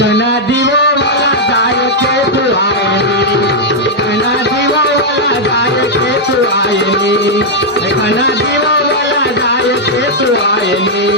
कना दीवो वाला जाय के तू आयनी, कना दीवो वाला जाय के तू आयनी, कना दीवो वाला जाय के तू आयनी।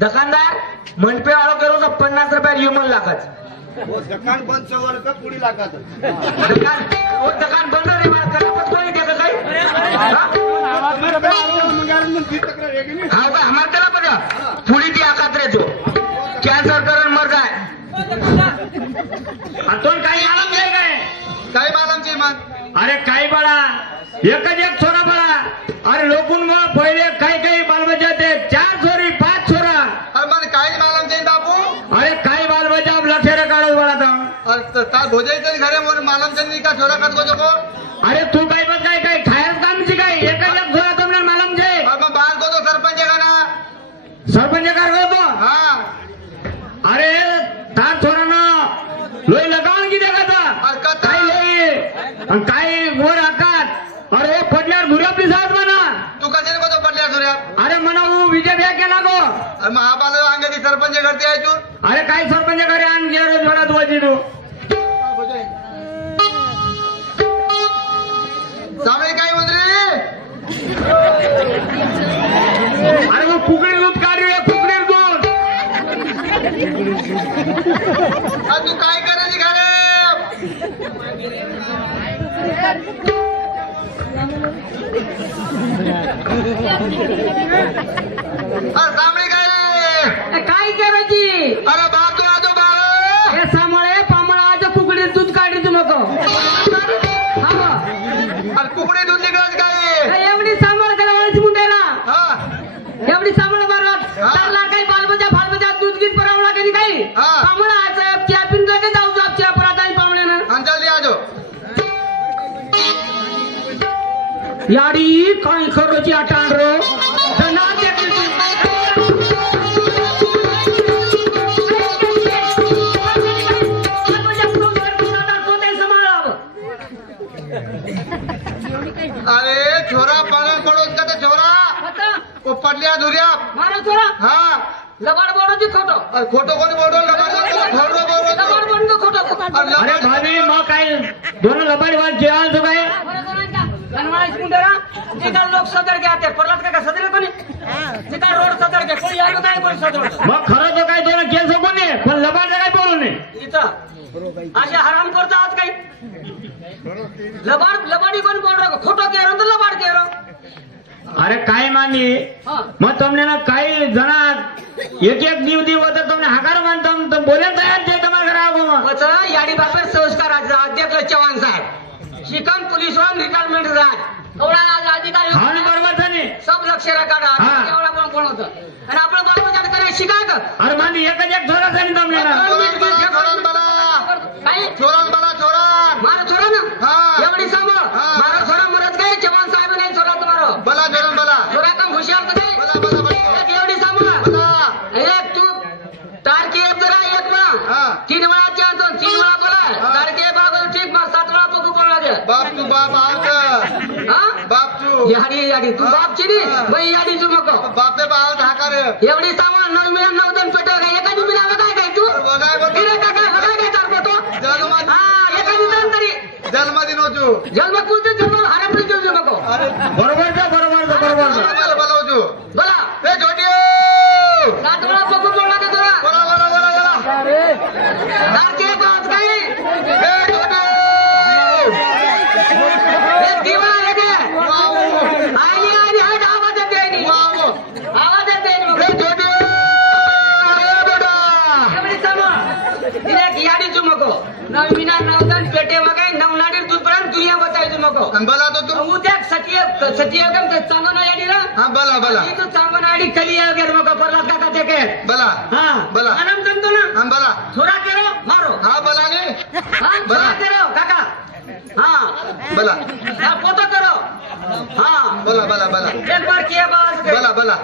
दुकानदार मनपे वालों करो तो 50 रुपया ह्यूमन लागत दुकान बंद सवर का पुढी लागत दुकान बंद रे मला करापत कोणी देत काही हाँ बा हमार कला बघा पुढी ती आकात रे जो कॅन्सर करून मर जाय अतोन काही आलम जाय काय मालम चे मन अरे काही बळा एकच एक छोरा बळा अरे लोकून मग पहिले काही बालबच्चा ते 4 छोरी 5 छोरा अरे मन काही मालम चे बापू अरे काही बालबच्चा लठेरे काढू बळा तो अरे ता भोजायचं घरे मोर मालम चे का छोरा काढ गो को अरे तू काय बस काय खायच कामची काय एकच एक छोरा तुमने मालम छे अब बाल को तो सरपंच का ना सरपंच कर गो तो हां अरे तार छोरा ना लोई लगावण की देगा था और का काय लोई काय वर आकात अरे पडल्यावर धुऱ्या पिसात म्हणा तू कसे को तो पडल्या धुऱ्या अरे म्हणा विजय भ्या केला गो अरे महाबाल अंगदी सरपंच करते आहे तू अरे काय सरपंच करे अंग जे रोज वरात वजी तू सामने काय मंत्री अरे वो फुकडी दूध काढू फुकडी दूध तू काय करायची घरे सामने काय करायची अरे बाप तो आजो बाळ हे सांभाळे पामळा आज फुकडी दूध काढी तू नको अरे कुकडे दूध निघत काय एवढी सांभाळ त्याला वळीच मुंडेला हा एवढी सांभाळ मारत चालला काही बालबजा फालबजा दूध गीत परावला कधी काही पामळा आज त्या पिंजो के जाऊ जाऊ परत आणि पामळेनं अंजली आजो याडी काय खरोची आटाण रो धना देखील लबाड बोलायची खोटं अरे खोटं कोणी बोलवलं लबाड बोलतो खोटं अरे भाभी मग काय दोन लबाड वाज जेवायला तो काय गणमाळाची मुंडरा जे काय लोक सदर घ्या ते परलात का सदर कोणी जे काय रोड सदर घ्या कोणी यायला काय कोणी सदर मग खरं तो काय दोन केस कोणी पण लबाड काय बोलू नये इथं असे हराम करता आहात काही लबाडी कोण बोल रहा खोटं कह रहा तो लबाड कह रहा अरे काय मानी हाँ मग तुमने ना काही जना एक दिव होत तुमने हकार मानतम तुम बोले तयार जे तुम्हाला करावं मग वच याडी बापर संस्कार अध्यक्ष चव्हाण साहेब शिकम पोलीस वर रिटायरमेंट राज एवढा आज अधिकारी हा ना बरोबर झाले सब लक्ष काढा हा. एवढा पण कोण होतं आणि आपलं बाबा करे शिकाय का अरे मानी एक थोडा झाली तुमने ना काही चोरान बला चोरान मारा छोरा ना हा. एवढी समोर हा. मारा छोरा मरत काय चव्हाण साहेब नाही छोरा तुम्हाला बला चोरान बला छोरा कम हुशार तर नाही बला बला बला एक एवढी समोर बला एक तू तारकी एक जरा एक ना हा. 3 वेळा चालतो 3 वेळा बोला तारकी बाबा ठीक मग 7 वेळा तू बोलला दे बाप तू बाप आमचं हा बाप तू याडी तू बापची नी बाई याडी तू मग बाप ते बाप धाकार एवढी सामान 9 मिनिट 9 दन पेटो एका दिवशी काय काय तू बघाय बघ किरे काका बघा काय चालतो तो जन्मात हा एका दिवसात तरी जन्मादी नव्हतो जन्म कुठे जन्म हरपली देऊ नको अरे बरोबर मला बोलावतो बोला ए छोटी 7 वेळा बघू बोलला ते तुला बोला बोला बोला बोला तारकी पाच काय ए छोटी हे दिवा आहे ते वाव आणि हट आवाज येते वाव आवाज येते ए छोटी ए बेटा एवढी समोर तिने याडी चुमको 9 मिनिट 9 दन पेटे मगाय 9 नाडी दुपर्यंत दुनिया बताय चुमको आणि बला तो तू उद्या सतियगम ते चांगलं याडी ना हा बला बला तू चांगलं याडी कली वगैरे मग परलात काका देखे बला हा बला आनंद जंतो ना हा बला थोडा करो मारो हा बला ने हा थोडा करो काका हा बला हा पोतो करो हा बला बला बला एक बार किया बात बला बला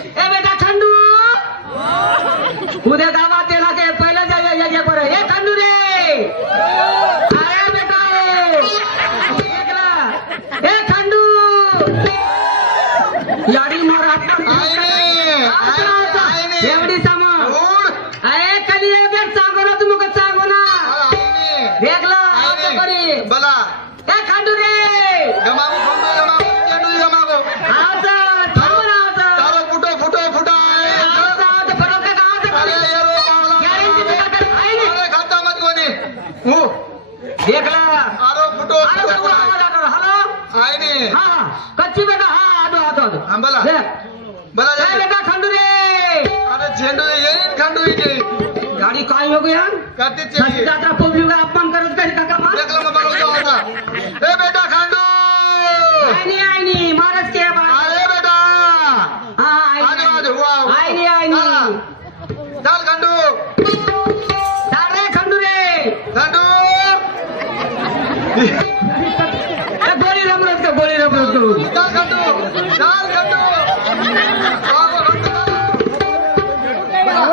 ए बेटा खंडू उद्या गावात येला के पहिला जाऊया बरं हे खंडू रे अरे बेटा हे खंडू याडी मारा एवढी सामा अरे कधी एक सांगो ना तुम्ही सांगो ना देखला करी बला हे खंडू रे गमागो चेंडू गमागो आता थांब ना आता तारो फुटो फुटो फुटो आता फरक का अरे आता यारो पावला गॅरेंटी का आहे ना अरे खाता मत कोणी हो देखला आरो फुटो अरे बाबा आवाज आला हॅलो आहे ने हा कच्ची बेटा हा आदो हा बला देख बला ए बेटा खंडू रे अरे झेंडू येईन खंडू इथे गाडी काय हो गया करते सच चाहिए दादा पब्लिक का अपमान करत काय काका मा देखला मग बोलतो आता ए बेटा खंडू आई नी महाराज के बा अरे बेटा हा आजो आजो वाव आई नी चाल खंडू अरे खंडू रे खंडू गोली रमरत करू चाल खंडू चाल खंडू वाव,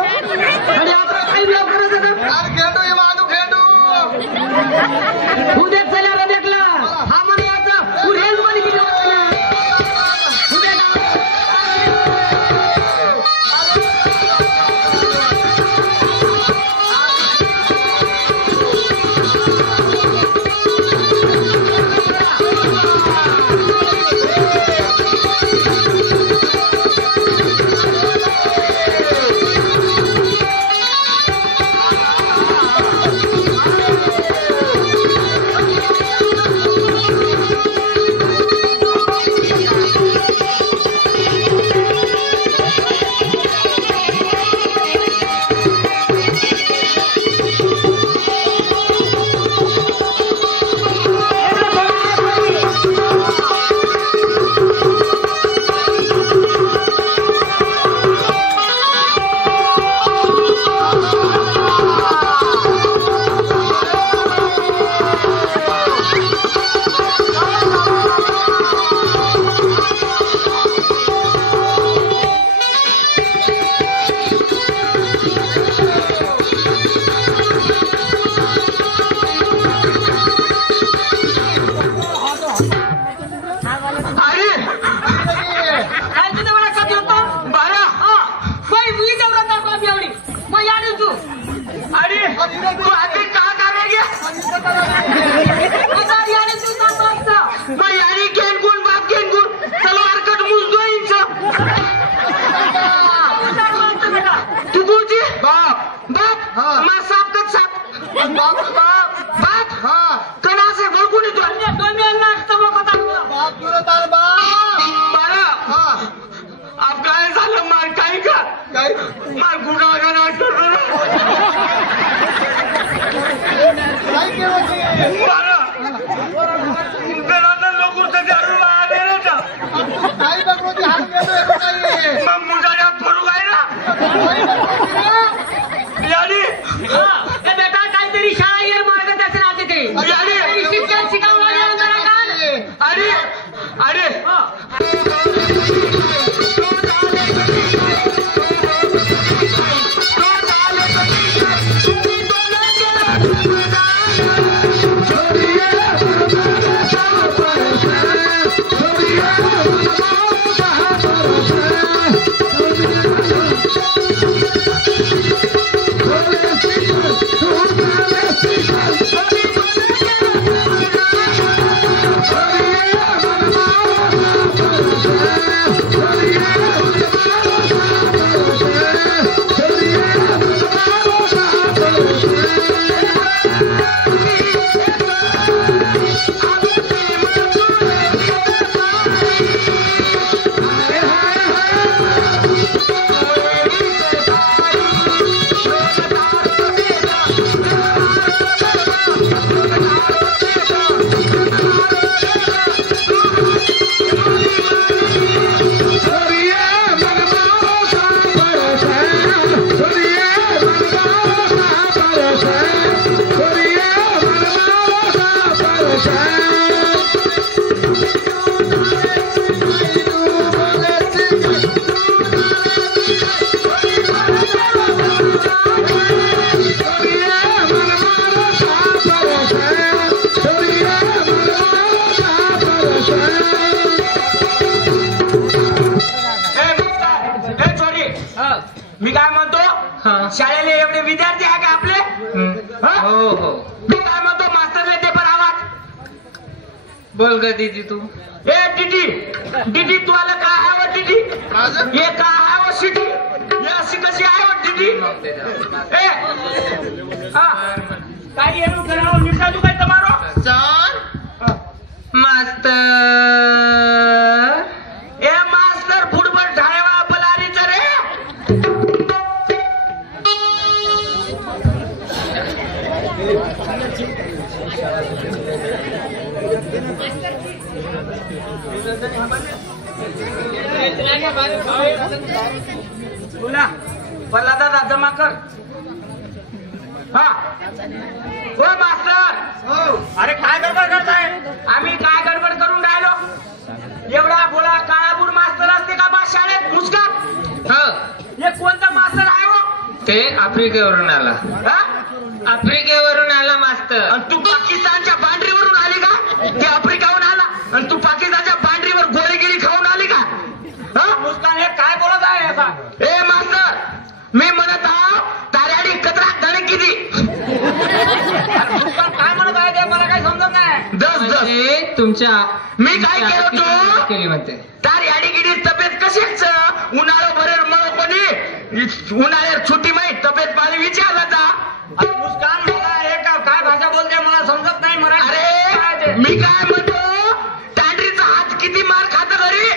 आणि आता काही ब्लॉक करत होता अरे खेळू हे मानू खेळू उद्या चला देखला हा म्हणे आता पुढे कोणी किती वाजता उद्या मग यारी केन कोण बाप केन कोण तलवार कट मुजदो इंच तू बोलती बाप बाप हाँ। मा साप कट साप बाप बाप बाप हाँ कना से बोलकून येतो बाप तुला तार बाप बाळा हाँ अब काय झालं मार काय का काय मार गुन्हा गाणं ठरलं काय केलं की बाळा घरात लोक दारू आले ना काय बघू ते हात गेलो नाही मग मुजाड्या फरू काय ना यानी बेटा काहीतरी शाळा येर मार्ग त्याचे राहते ते यानी शिक्षण शिकवलं जरा का अरे अरे मी काय म्हणतो शाळेले एवढे विद्यार्थी आहे का आपले हो हो मी काय म्हणतो मास्तरले ते पण आवाज बोल ग दीदी तू ए दीदी दीदी तुला काय आहे दीदी माझं ये काय आहे सिटी ये अशी कशी आहे दीदी ए हा काही येणं करावं निष्ठा तू काय तमारो चार मास्तर ए मास्तर फुटबॉल ढाळेवा बलारीचा रे बोला पल्ला दादा जमा कर हा हो मास्टर हो अरे काय गडबड करताय आम्ही काय गडबड करून राहिलो एवढा बोला काळापूर मास्तर असते का बा शाळेत मुस्कान हे कोणता मास्तर आहे हो ते आफ्रिकेवरून आला हा? आफ्रिकेवरून आला मास्तर आणि तू पाकिस्तानच्या बांड्रीवरून आली का ते आफ्रिकाहून आला आणि तू पाकिस्तानच्या बांड्रीवर गोळीगिरी खाऊन आली का मुस्कान हे काय बोलत आहे आता ए मास्तर मी म्हणत आहो ताऱ्याडी कचरा धणे किती मुस्कान काय म्हणत आहे ते मला काही समजत नाही दस म्हणजे तुमच्या मी काय केलं होतो केली म्हणते तार याडीगिरी तब्येत कशीच उन्हाळा भरेल मला कोणी उन्हाळ्यात सुट्टी माहीत तब्येत पाणी विचारला मुस्कान मला हे काय भाषा बोलते मला समजत नाही मराठी अरे मी काय म्हणतो तांडरीचा हात किती मार खात घरी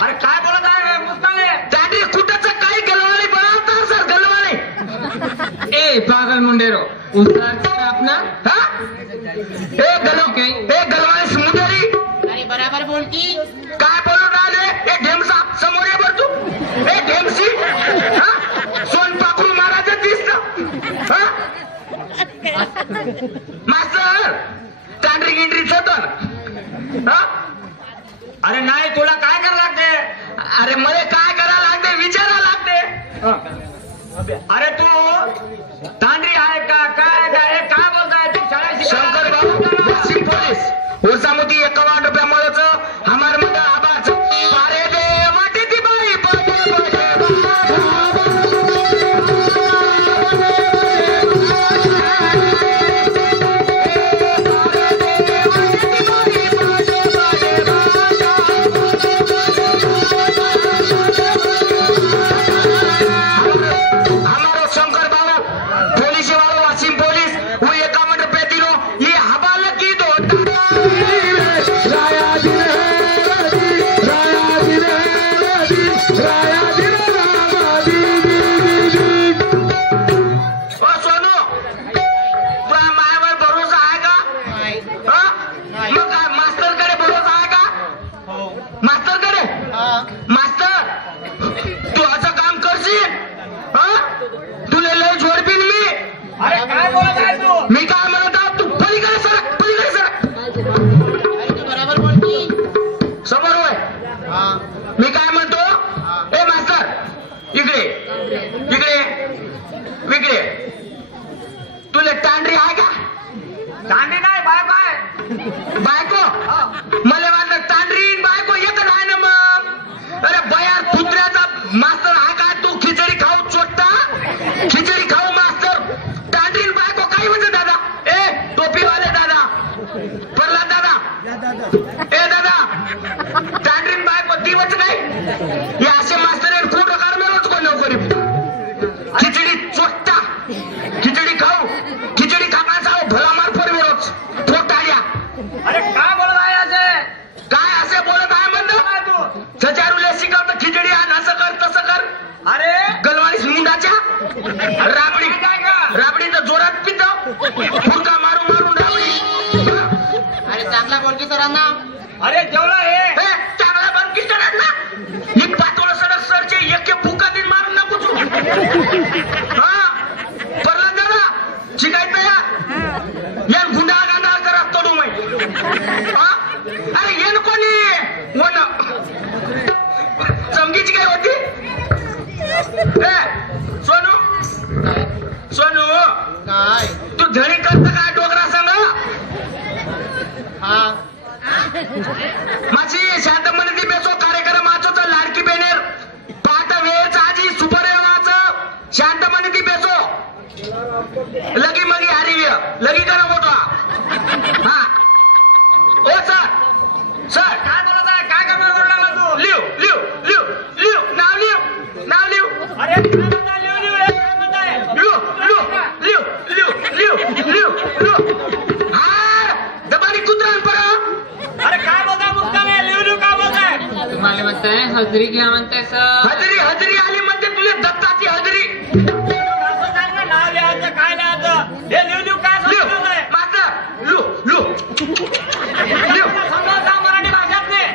अरे काय बोलत आहे मुस्कान तांडरी कुठंच काही गलवाणी बनवता सर गलवाणी ए पागल मुंडेरो उतार अपना हा ए गलवाणी समुद्री अरे बराबर बोल की काय बोलून राहिले ए ढेमसा समोर ये बर तू ए ढेमसी सोनपाखरू महाराज दिसत मास्तर तांडरी गिंडरीच होत अरे नाही तुला काय करावं लागते अरे मला काय करावं लागते विचारा लागते अरे तू तांडरी आहे का काय काय बोलताय तू शाळा शंकर बाबू पोलीस उर्सामुती 1 रुपया मळच हमार मध्ये आबाच पारे दे वाटी ती बाई पडे पडे मी काय म्हणत आहोत तू पलीकडे सरक बरोबर बोलती. समोर होय. मी काय म्हणतो ए मास्तर इकडे तुला तांडरी आहे का? दांडी नाही बायको आहे. बायको मला वाटलं तांडरी बायको एकच आहे ना मग. अरे बयार कुत्र्याचा मास्तर हा का तू खिचडी खाऊ चोट्टा खिचडी खाऊ मास्तर तांडरी बायको काही म्हणजे दादा ए टोपीवाले दादा प्रल्हाद दादा ए दादा तांडरी बायको दिवच नाही हे असे मास्तर कुठं कर मिळवच कोण नोकरी खिचडी चोट्टा खिचडी खाऊ खिचडी खाण्याचा भला मार फरवेरोच पोटाळ्या. अरे काय बोलत आहे असे? काय असे बोलत आहे म्हणलं काय तू? सचारूले शिकवतं खिचडी आण असं कर तसं कर अरे गलवाणीस मुंडाच्या राबडीचं जोरात पित फुडका मारून राबडी. अरे चांगला बोलती सरांना. अरे जेवलं हे हे चांगला बनकी करत ना ही पातोळ सडक सरचे एक फुका दिन मारून नको तू. हा परला दादा शिकायचं या गुंडा गांडा करा तोडू मै. अरे येन कोणी वन चमकीची काय होती ए सोनू काय तू धडी करत काय डोकरा सांग हा माझी शांत मनती बेसो कार्यक्रम वाचो लाडकी बेनेर पाठ वेळच आजी सुपर वाच शांत मनती बेसो लगी मगी हारी लगी करा मोठा. हा ओ सर काय बोलत आहे? काय करणार लागला तू? लिव नाव लिव अरे काय म्हणताय? लिव रे काय म्हणताय? लिव हा दबारी कुत्रा पर अरे काय बोलताय? मुक्ताने लिव काय बोलताय? तुम्हाला म्हणताय हजरी घ्या म्हणताय सर. हजरी आली म्हणते तुला दत्ताची हजरी. असं सांग ना नाव लिहायचं काय लिहायचं हे लिव काय समजत नाही. मास्तर समजावून सांग मराठी भाषात नाही.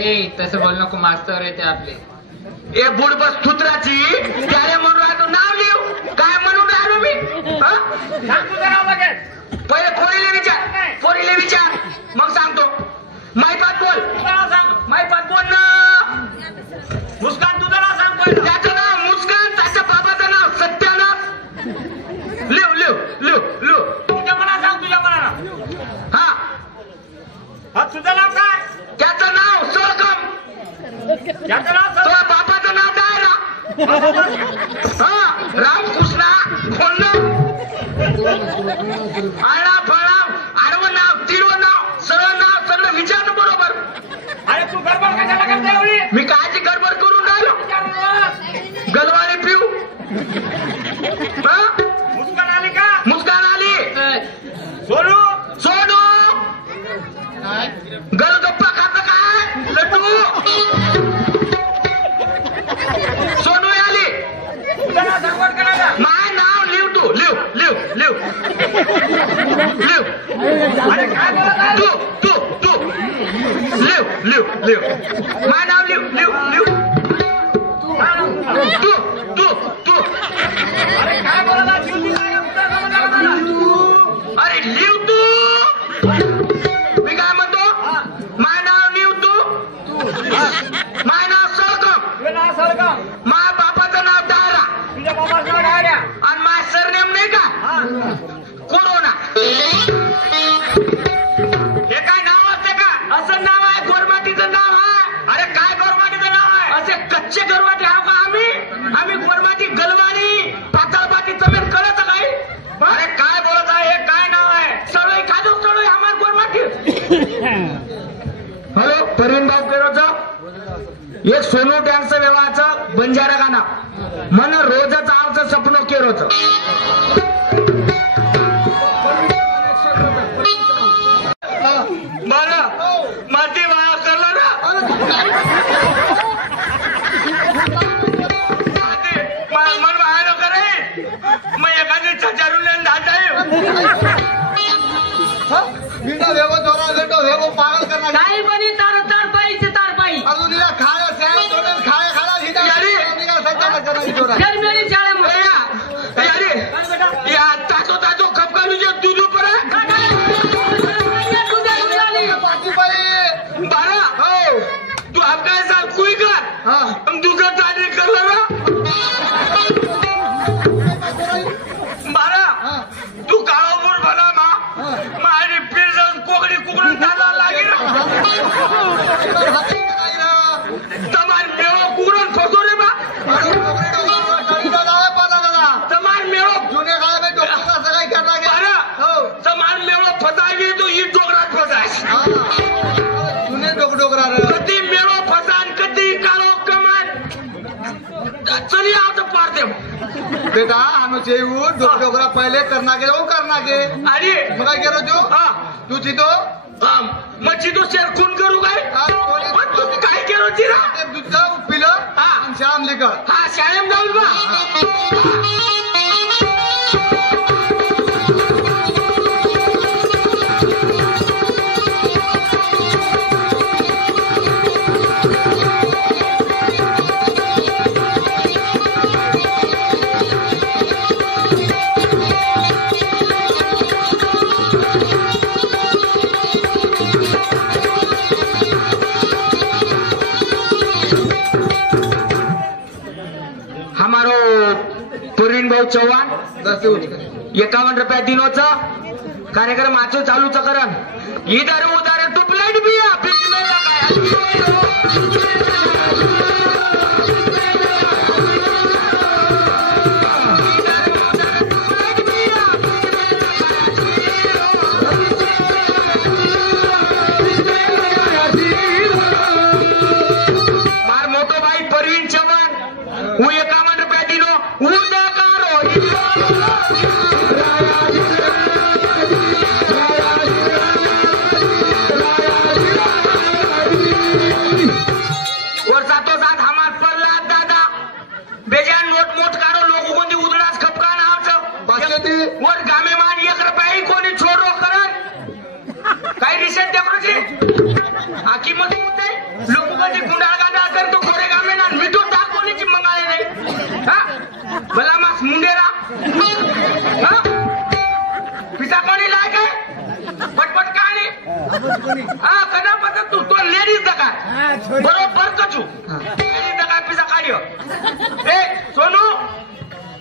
ए तसं बोल नको मास्तर येते आपले. ए बुडबस थुत्राची त्याने म्हणून राहतो नाव लिव काय म्हणून राहिलो मी. सांग तुझं नाव लगेच. पहिले पोरीले विचार मग सांगतो. मायपात बोल तुझं नाव सांग. मायपात बोल ना. मुस्कान तुझं नाव सांग पहिलं. त्याचं नाव मुस्कान त्याच्या बाबाचं नाव सत्यानाथ. लिव तुझ्या मनात सांग तुझ्या मनाला. हा तुझं नाव काय? त्याचं नाव सोळकम याचं नाव तो बापाचं नाव डायरा हा रामकृष्णा खोन्न आळा फळा आडवं नाव तिरवं नाव सरळ नाव सगळं विचारणं बरोबर. अरे तू गडबड कशाला करते एवढी? मी कायची गडबड करून राहिलो गलवाणी पिऊ. मुस्कान आली का? मुस्कान आली सोनू सोनू गलगप्पा खात काय लड्डू सोनू आली. तुझं नाव सांगवट करायला. माय नाव लिव तू लिव अरे काय बोलत आहे? तू लिव माय नाव लिव तू अरे काय बोलत आहे? शिवजी काय मुस्कान समजला का मला? अरे लिव तू. मी काय म्हणतो माय नाव लिव तू माय नाव सळकम तुझं नाव सरगम. माय बापाचं नाव डायरा तुझ्या बाबाचं नाव काय रे? आणि माय सरनेम नाही का कोरोना. हे काय नाव असते का? असं नाव आहे गोरमाटीचं नाव आहे. अरे काय गोरमाटीचं नाव आहे? असे कच्चे गोरमाटी आहो का आम्ही गोरमाटी गलवाणी पातळबाटी जमीन कळत काही. अरे काय बोलत आहे? हे काय नाव आहे? सळई खाजो सळई आम्हाला गोरमाटी. हॅलो परवीन भाऊ केरोचं एक सोनू डॅन्स व्यवहारचं बंजारा गाणं मन रोजच आवचं सपनो केरोचं. मला माती वाया करलं ना मन वाया न करे मग एखादी छचारून बिना वेगो जोरा बेटो वेगो पागल करना. काही बनी तार पाई अजून तिला खाय सॅम तोडेल खाय खाला हिता निघाला सज्जाला करना जोरा. शाळेमध्ये या ताजो खपकालू जे बेटा आम्ही जेऊ डोकरा पहिले करना के वो करना के अरे मग काय करो तू तू चितो मच्छी तो शेर खून करू काय तू काय केलं चिरा दूध पिलं आणि शाम लिकर हा शाळेत जाऊ बा हमारो पुरीन भाऊ चव्हाण 51 रुपया दिनोचं कार्यक्रम आजो चालूच करण इधर उधर टुपलाइट भी है बीच में लगाया मार मोटो भाई परवीन चव्हाण वो 51 रुपया दिनो और साथों साथ हमार प्रहलाद दादा बेजान नोट मोट कारो लोगों को दी उदड़ास खपका नाव और गामे मान 1 रुपया ही कोणी छोड़ो करन काही रिसेट देवरोजी आ किंमत होते लोगों को दी गुंडा गाडा कर तो खोरे गामे ना मिठो टाक कोणी ची मंगाले नाही हा भला मास मुंडेरा हा पिता कोणी लाय काय पटपट कहाणी हा कदा पता तू तो लेडीज दका बरोबर कचू लेडीज दका पिसा काढियो ए सोनू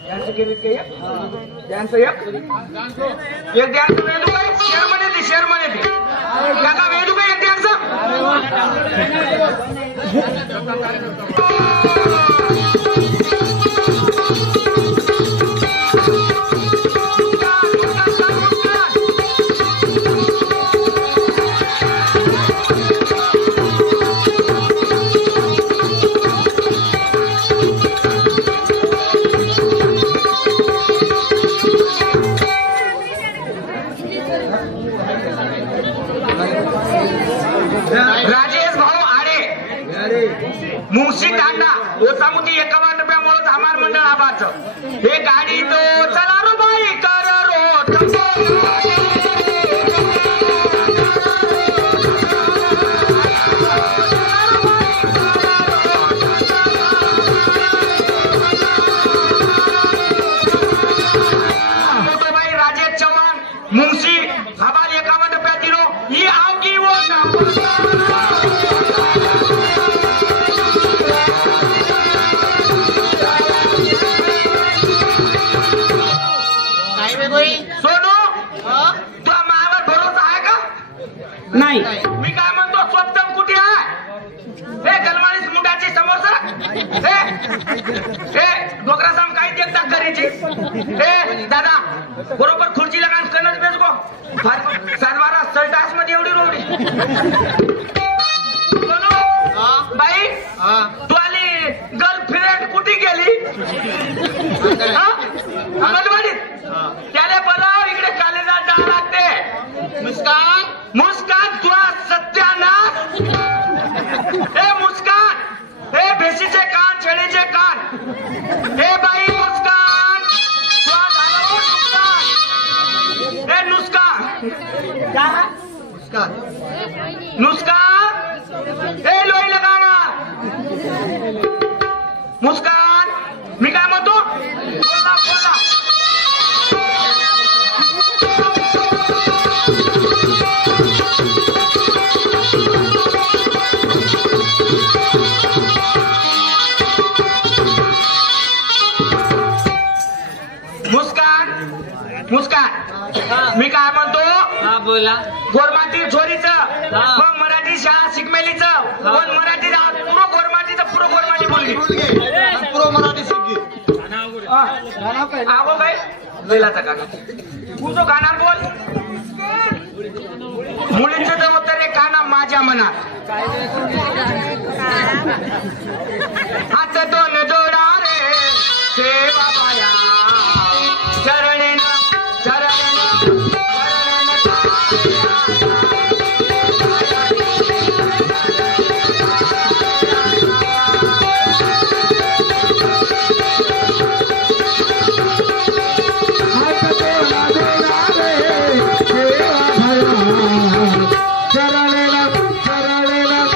डान्स केली के डान्स एक डान्स वेदू काय शेअर मध्ये दे काका वेदू काय एक डान्स राजेश भाऊ आडे मुंशी तांडा ओसामुदी 51 रुपया मुळे हमार मंडळ आबाचं हे गाडी तो चला रो बाई कर रो मोठो भाई राजेश चव्हाण मुंशी हमार 51 रुपया दिलो ही आवगी वो सोनू तुला माझ्यावर भरोसा आहे का नाही मी काय म्हणतो स्वप्न कुठे आहे हे गलमानीस मुंडाची समोर सर हे डोकरासाम काही देखता करीची हे दादा बरोबर खुर्ची लगान करणच बेस गो सातबारा सलटास मध्ये एवढी रोवडी सोनू बाई तू आली गर्लफ्रेंड कुठे गेली अंगणवाडीत त्याला बोलाव इकडे कॉलेजात जावं लागते मुस्कान तुला सत्यानाश हे मुस्कान हे भेशीचे कान छेडीचे कान हे बाई मुस्कान तुला झालं हो नुकसान हे नुस्कान हे लोई लगावा मुस्कान मी काय म्हणतो बोला बोला मुस्कान मी काय म्हणतो हा बोला गोरमाटी चोरीचं पण मराठी शाळा शिकमेलीचं पण मराठी पुरो गोरमाटीचं पुरो गोरमाटी बोलली पुरो मराठी शिकली आगो काय वेलाचा गाणं तुझं गाणार बोल मुलींचं जबाबदारी आहे काना माझ्या मनात हात दोन जोडा रे सेवा पाया चरणी ना